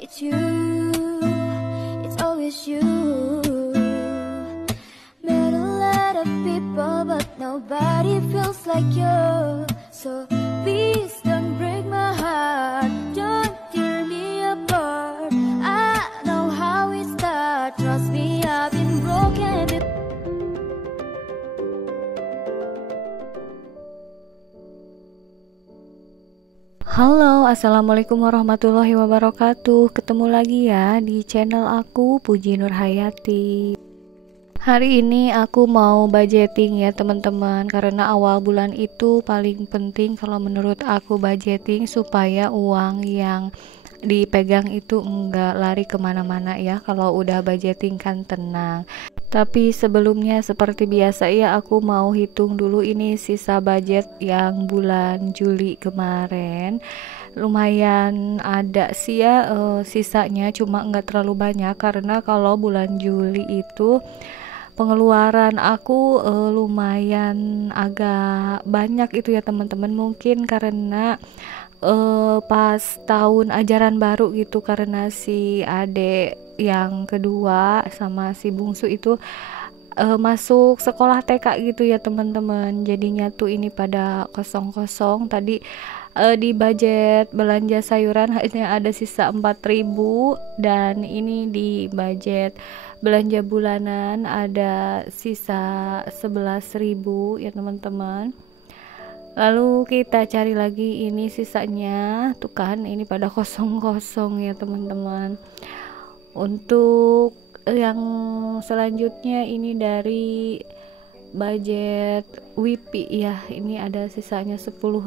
It's you, it's always you. Met a lot of people, but nobody feels like you. So please don't break my heart, don't tear me apart. I know how it starts, trust me, I've been broken before. Halo, assalamualaikum warahmatullahi wabarakatuh. Ketemu lagi ya di channel aku, Puji Nurhayati. Hari ini aku mau budgeting ya teman-teman, karena awal bulan itu paling penting kalau menurut aku budgeting supaya uang yang dipegang itu enggak lari kemana-mana ya. Kalau udah budgeting kan tenang. Tapi sebelumnya seperti biasa ya, aku mau hitung dulu ini sisa budget yang bulan Juli kemarin. Lumayan ada sih ya sisanya, cuma nggak terlalu banyak karena kalau bulan Juli itu pengeluaran aku lumayan agak banyak itu ya teman-teman, mungkin karena pas tahun ajaran baru gitu, karena si adek yang kedua sama si bungsu itu masuk sekolah TK gitu ya teman-teman, jadinya tuh ini pada kosong-kosong. Tadi di budget belanja sayuran hanya ada sisa 4.000, dan ini di budget belanja bulanan ada sisa 11.000 ya teman-teman. Lalu kita cari lagi ini sisanya, tuh kan ini pada kosong-kosong ya teman-teman. Untuk yang selanjutnya ini dari budget WIPI ya, ini ada sisanya 10.000.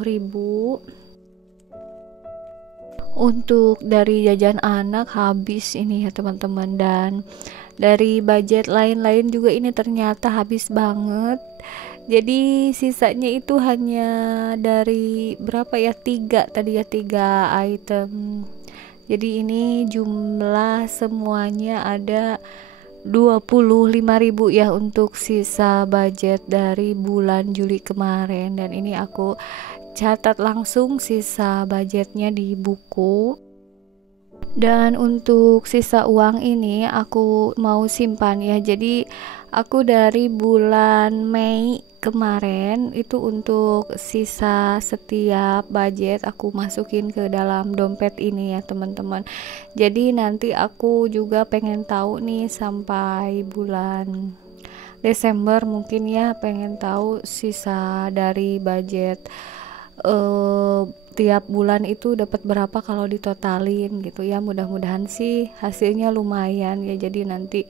Untuk dari jajan anak habis ini ya teman-teman, dan dari budget lain-lain juga ini ternyata habis banget. Jadi sisanya itu hanya dari berapa ya, 3 tadi ya, 3 item. Jadi ini jumlah semuanya ada 25.000 ya untuk sisa budget dari bulan Juli kemarin, dan ini aku catat langsung sisa budgetnya di buku. Dan untuk sisa uang ini aku mau simpan ya, jadi aku dari bulan Mei kemarin itu untuk sisa setiap budget aku masukin ke dalam dompet ini ya teman-teman. Jadi nanti aku juga pengen tahu nih sampai bulan Desember mungkin ya, pengen tahu sisa dari budget tiap bulan itu dapat berapa kalau ditotalin gitu ya. Mudah-mudahan sih hasilnya lumayan ya, jadi nanti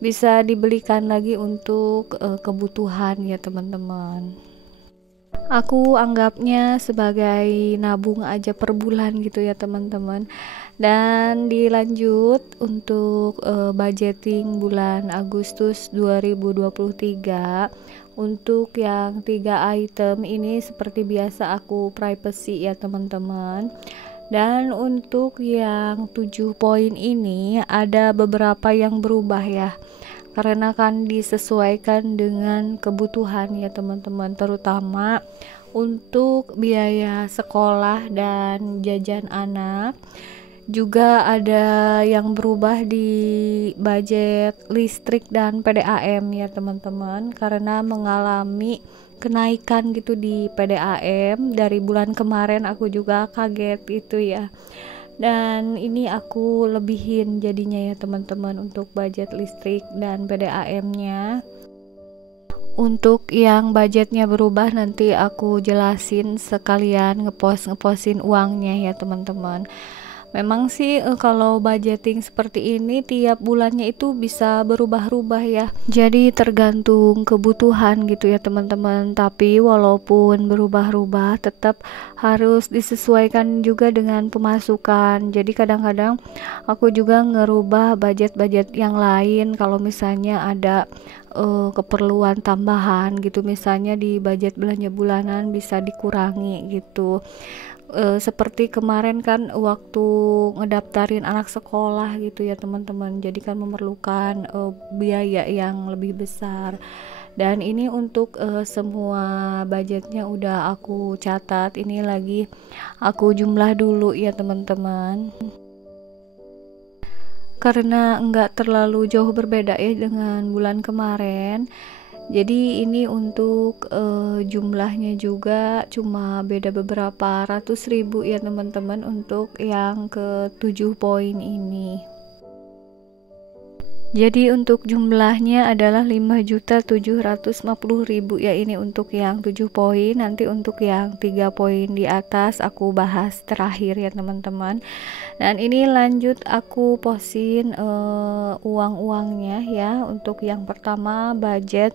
bisa dibelikan lagi untuk kebutuhan ya teman-teman. Aku anggapnya sebagai nabung aja per bulan gitu ya teman-teman. Dan dilanjut untuk budgeting bulan Agustus 2023. Untuk yang 3 item ini seperti biasa aku privacy ya teman-teman. Dan untuk yang 7 poin ini ada beberapa yang berubah ya, karena kan disesuaikan dengan kebutuhan ya teman-teman, terutama untuk biaya sekolah dan jajan anak. Juga ada yang berubah di budget listrik dan PDAM ya teman-teman, karena mengalami kenaikan gitu di PDAM dari bulan kemarin. Aku juga kaget gitu ya, dan ini aku lebihin jadinya ya teman-teman untuk budget listrik dan PDAM nya. Untuk yang budgetnya berubah nanti aku jelasin sekalian ngepostin uangnya ya teman-teman. Memang sih kalau budgeting seperti ini tiap bulannya itu bisa berubah-ubah ya, jadi tergantung kebutuhan gitu ya teman-teman. Tapi walaupun berubah-ubah tetap harus disesuaikan juga dengan pemasukan. Jadi kadang-kadang aku juga ngerubah budget-budget yang lain kalau misalnya ada keperluan tambahan gitu, misalnya di budget belanja bulanan bisa dikurangi gitu. Seperti kemarin kan waktu ngedaftarin anak sekolah gitu ya teman-teman, jadi kan memerlukan biaya yang lebih besar. Dan ini untuk semua budgetnya udah aku catat, ini lagi aku jumlah dulu ya teman-teman. karena enggak terlalu jauh berbeda ya dengan bulan kemarin. Jadi ini untuk jumlahnya juga cuma beda beberapa ratus ribu ya teman-teman untuk yang ke 7 poin ini. Jadi untuk jumlahnya adalah 5.750.000 ya, ini untuk yang 7 poin. Nanti untuk yang 3 poin di atas aku bahas terakhir ya teman-teman. Dan ini lanjut aku posin uang-uangnya ya. Untuk yang pertama budget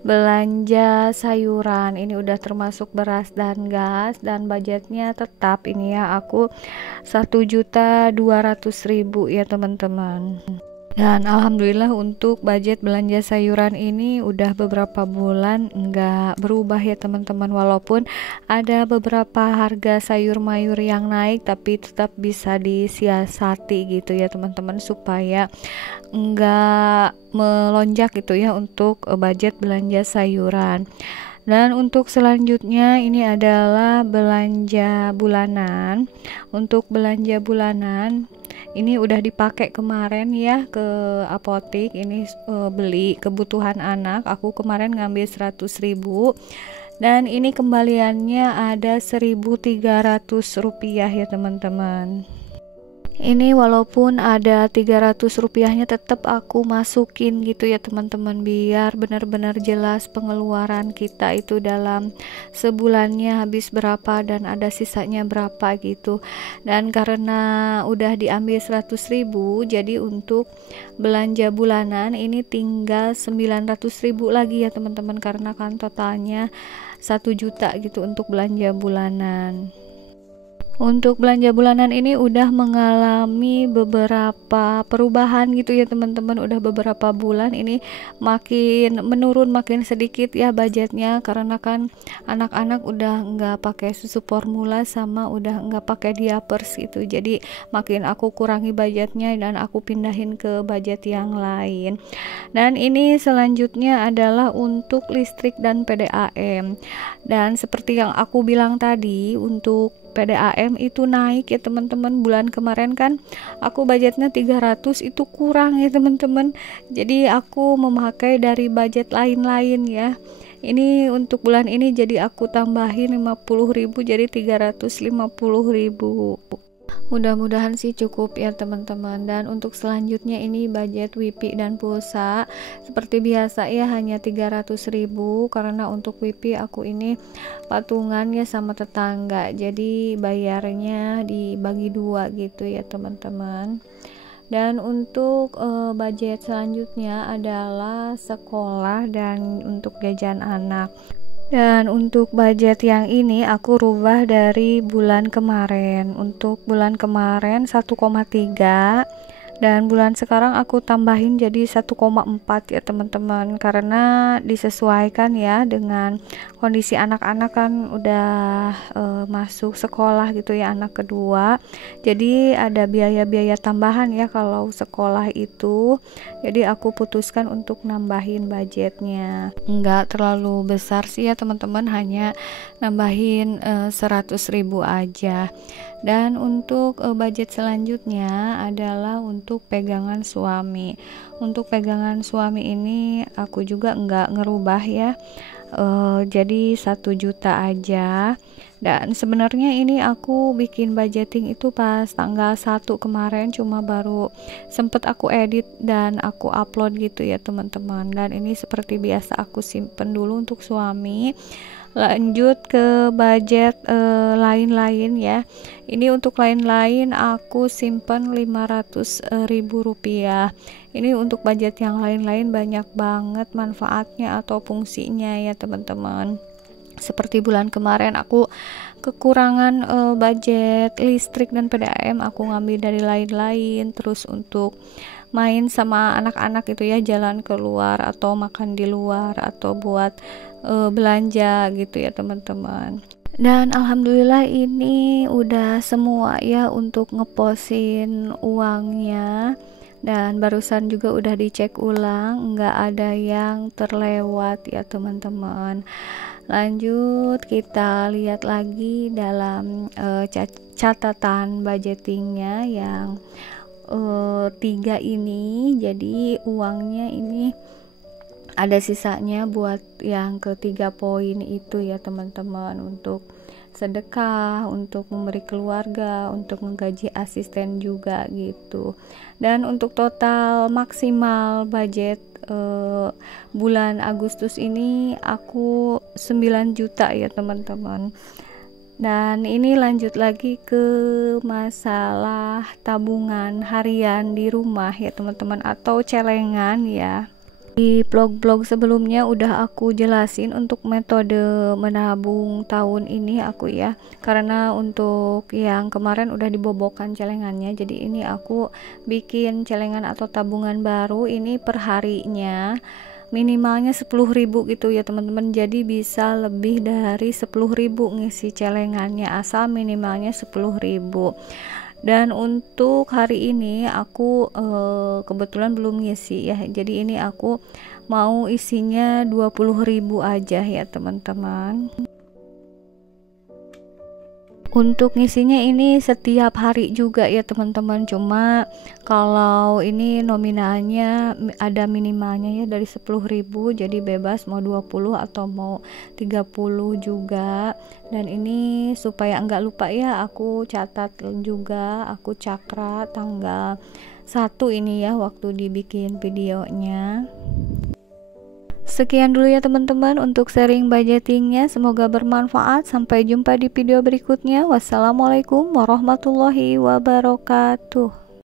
belanja sayuran, ini udah termasuk beras dan gas, dan budgetnya tetap ini ya, aku 1.200.000 ya teman-teman. Dan alhamdulillah untuk budget belanja sayuran ini udah beberapa bulan nggak berubah ya teman-teman, walaupun ada beberapa harga sayur mayur yang naik, tapi tetap bisa disiasati gitu ya teman-teman, supaya nggak melonjak gitu ya untuk budget belanja sayuran. Dan untuk selanjutnya ini adalah belanja bulanan. Untuk belanja bulanan ini udah dipakai kemarin ya ke apotik. Ini beli kebutuhan anak, aku kemarin ngambil 100.000, dan ini kembaliannya ada 1.300 rupiah ya teman-teman. Ini walaupun ada 300 rupiahnya tetap aku masukin gitu ya teman-teman, biar benar-benar jelas pengeluaran kita itu dalam sebulannya habis berapa dan ada sisanya berapa gitu. Dan karena udah diambil 100.000, jadi untuk belanja bulanan ini tinggal 900.000 lagi ya teman-teman, karena kan totalnya 1 juta gitu untuk belanja bulanan. Untuk belanja bulanan ini udah mengalami beberapa perubahan gitu ya teman-teman, udah beberapa bulan ini makin menurun, makin sedikit ya budgetnya, karena kan anak-anak udah nggak pakai susu formula sama udah nggak pakai diapers gitu, jadi makin aku kurangi budgetnya dan aku pindahin ke budget yang lain. Dan ini selanjutnya adalah untuk listrik dan PDAM, dan seperti yang aku bilang tadi, untuk PDAM itu naik ya teman-teman. Bulan kemarin kan aku budgetnya 300, itu kurang ya teman-teman, jadi aku memakai dari budget lain-lain ya. Ini untuk bulan ini jadi aku tambahin 50.000 jadi 350.000. Mudah-mudahan sih cukup ya teman-teman. Dan untuk selanjutnya ini budget WiFi dan pulsa, seperti biasa ya hanya 300.000, karena untuk WiFi aku ini patungan ya sama tetangga, jadi bayarnya dibagi 2 gitu ya teman-teman. Dan untuk budget selanjutnya adalah sekolah dan untuk jajan anak. Dan untuk budget yang ini aku rubah dari bulan kemarin. Untuk bulan kemarin 1,3, dan bulan sekarang aku tambahin jadi 1,4 ya teman-teman, karena disesuaikan ya dengan kondisi anak-anak, kan udah masuk sekolah gitu ya, anak kedua, jadi ada biaya-biaya tambahan ya kalau sekolah itu, jadi aku putuskan untuk nambahin budgetnya. Enggak terlalu besar sih ya teman-teman, hanya nambahin 100.000 aja. Dan untuk budget selanjutnya adalah untuk pegangan suami. Untuk pegangan suami ini aku juga enggak ngerubah ya, jadi 1 juta aja. Dan sebenarnya ini aku bikin budgeting itu pas tanggal 1 kemarin, cuma baru sempet aku edit dan aku upload gitu ya teman-teman. Dan ini seperti biasa aku simpen dulu untuk suami. Lanjut ke budget lain-lain ya. Ini untuk lain-lain aku simpen 500.000 rupiah. Ini untuk budget yang lain-lain banyak banget manfaatnya atau fungsinya ya teman-teman. Seperti bulan kemarin aku kekurangan budget listrik dan PDAM, aku ngambil dari lain-lain. Terus untuk main sama anak-anak itu ya, jalan keluar atau makan di luar atau buat belanja gitu ya teman-teman. Dan alhamdulillah ini udah semua ya untuk ngeposin uangnya, dan barusan juga udah dicek ulang, nggak ada yang terlewat ya teman-teman. Lanjut kita lihat lagi dalam catatan budgetingnya yang 3 ini, jadi uangnya ini ada sisanya buat yang ketiga poin itu ya teman-teman, untuk sedekah, untuk memberi keluarga, untuk menggaji asisten juga gitu. Dan untuk total maksimal budget bulan Agustus ini aku 9 juta ya teman-teman. Dan ini lanjut lagi ke masalah tabungan harian di rumah ya teman-teman, atau celengan ya. Di blog-blog sebelumnya udah aku jelasin untuk metode menabung tahun ini aku ya, karena untuk yang kemarin udah dibobokan celengannya, jadi ini aku bikin celengan atau tabungan baru. Ini per harinya minimalnya 10.000 gitu ya teman-teman, jadi bisa lebih dari 10.000 ngisi celengannya, asal minimalnya 10.000. Dan untuk hari ini aku kebetulan belum ngisi ya, jadi ini aku mau isinya 20.000 aja ya teman-teman. Untuk ngisinya ini setiap hari juga ya teman-teman, cuma kalau ini nominalnya ada minimalnya ya dari 10.000, jadi bebas mau 20 atau mau 30 juga. Dan ini supaya enggak lupa ya, aku catat juga, aku cakra tanggal 1 ini ya waktu dibikin videonya. Sekian dulu ya teman-teman untuk sharing budgetingnya, semoga bermanfaat. Sampai jumpa di video berikutnya. Wassalamualaikum warahmatullahi wabarakatuh.